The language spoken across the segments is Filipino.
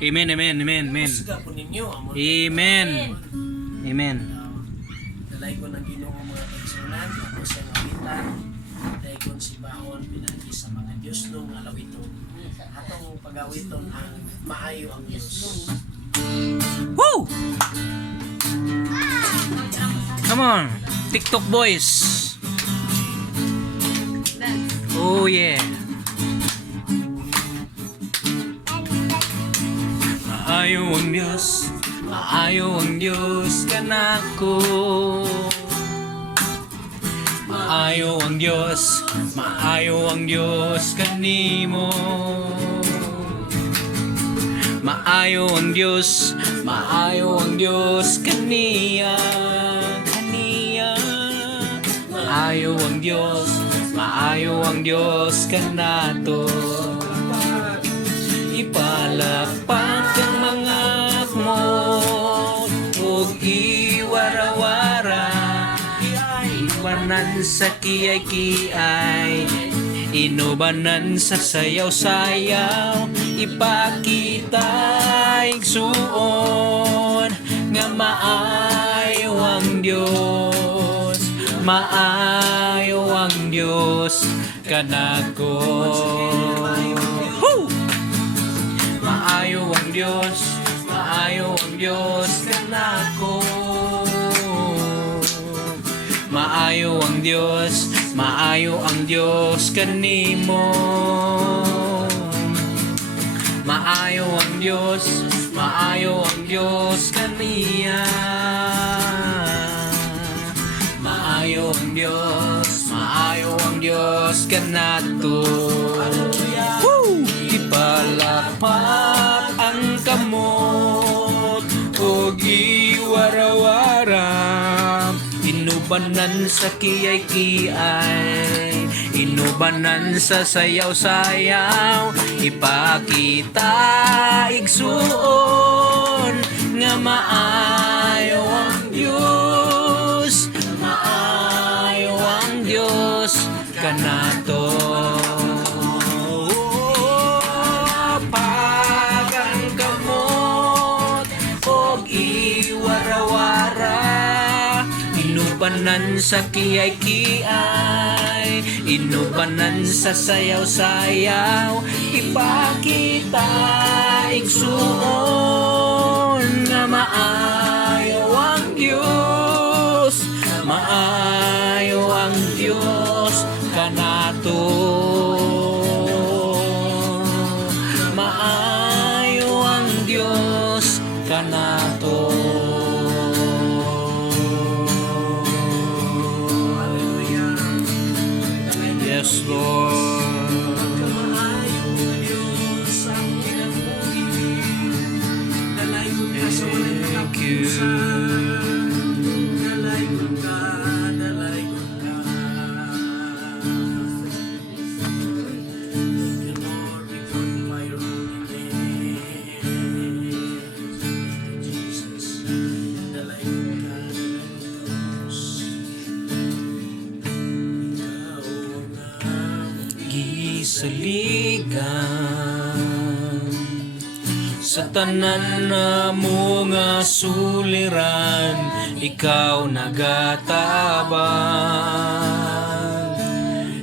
Amen, amen, amen, amen. Usga po ninyo. Amen. Amen. Dalay ko ng Ginoo mga kaigsunan, ako sa ngawitan, dalay ko si Baon, pinagi sa mga Diyos nung alawiton. Atong pagawiton ang maayo ang Diyos. Woo! Come on, TikTok boys. Oh yeah. Maayo ang Diyos, maayo ang Diyos kanako. Maayo ang Diyos, maayo ang Diyos kanimo. Maayo ang Diyos, maayo ang Diyos kaniya, kaniya. Maayo ang Diyos, maayo ang Diyos kanato. Ipalakpak ang mga mo ug iwarawara, iwanan sa kiyay-kiyay, inubanan sa sayaw-sayaw, ipakita igsuon nga maayo ang Diyos, maayo ang Diyos kanako. Woo! Maayo ang Diyos, maayo ang Diyos kanako. Maayo ang Diyos, maayo ang Diyos kanimo. Maayo ang Diyos, maayo ang Diyos kaniya. Maayo ang Diyos, maayo ang Diyos kanato. Woo! Ipalakpak ang kamot o giwarawara, inubanan sa kiyay-kiyay, inubanan sa sayaw-sayaw, ipakita igsuon nga maayo ang Diyos, maayo ang Diyos kanato. Pag ang kamot og iwarawara, inubanan sa kiyay-kiyay, inubanan sa sayaw-sayaw, ipakita igsuon nga maayo ang Diyos, maayo ang Diyos kanato. Maayo ang Diyos kanato. Yes, Lord. Thank you. Gisaligan sa tanan na mga suliran, ikaw nagatabang,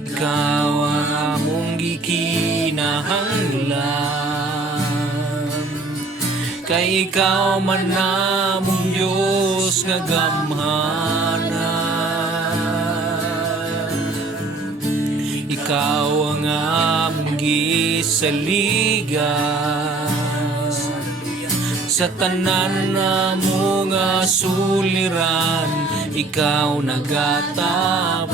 ikaw ang among gikinahanglan, kay ikaw man namong Diyos nga gamhanan. Ikaw ang among gisaligan sa tanan na mga suliran, ikaw nagatabang,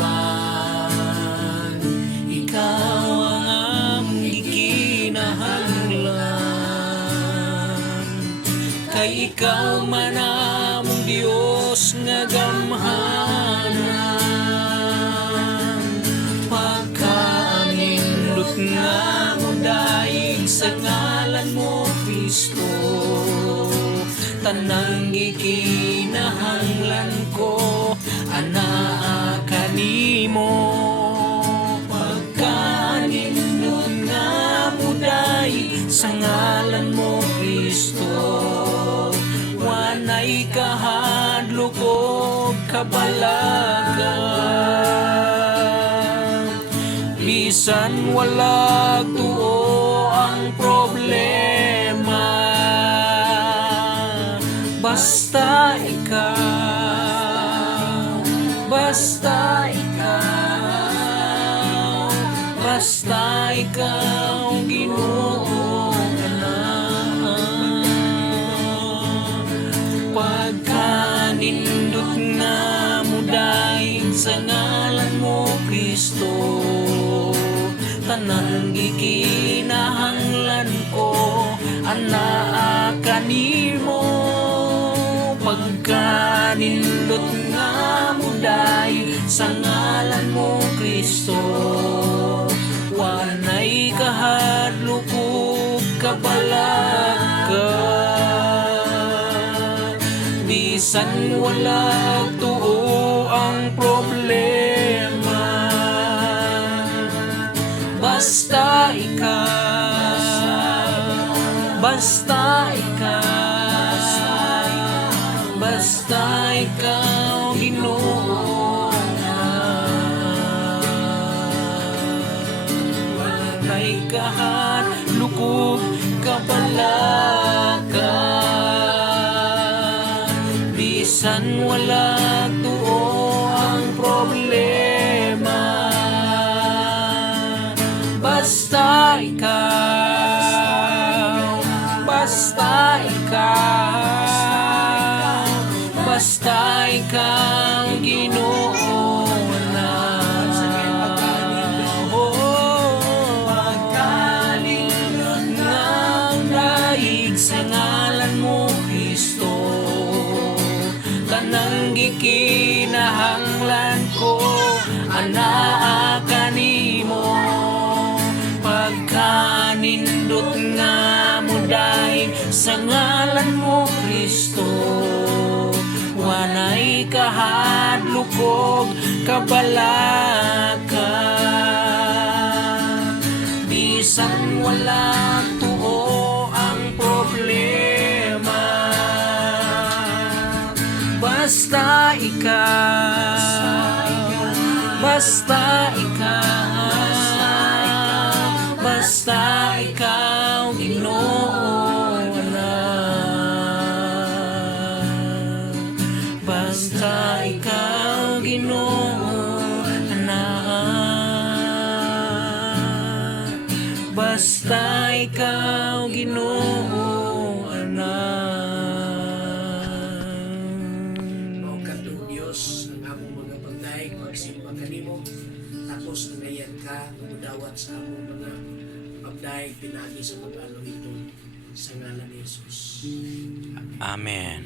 ikaw ang among gikinahanglan, kay ikaw man among Diyos nga gamhanan. Nga mo daig sa ngalan mo, Kristo, tanang gikinahanglan ko, anaa kanimo. Pagkanindot nga mo daig sa ngalan mo, Kristo, Wanay kahadlok o kabalaga, bisan wala tuo ang problema. Basta ikaw, basta ikaw, basta ikaw, Ginoo ka na. Pagkanindot nga mo daig sa ngalan mo, Kristo, tanan gikinahanglan ko, anaa kanimo. Pagkanindot nga mo daig sa ngalan mo, Kristo, wanay kahadlok o kabalaga, bisan wala tuo ang problema. Basta ikaw, basta ikaw, basta ikaw, Ginoo na. Walay kahadlok o kabalaga, bisan wala tuo ang problema. Basta ikaw, basta ikaw, basta ikaw, Ginoo na. Pagkanindot nga daig sa ngalan mo, Kristo, tanang gikinahanglan ko, anaa kanimo. Pagkanindot nga mo daig sa ngalan mo, Kristo, wanay kahadlok o kabalaga, bisan wala tuo ang problema. Basta ikaw, basta ikaw, basta ikaw, Ginoo na. Basta ikaw, Ginoo na. Basta ikaw, Ginoo na. Mao kadtong Dios ang among mga pagdaig magsimba kanimo, tapos nangayan ka mudawat sa among mga pagdaig pinagi sa pag-alo ito sa ngalan ni Jesus. Amen.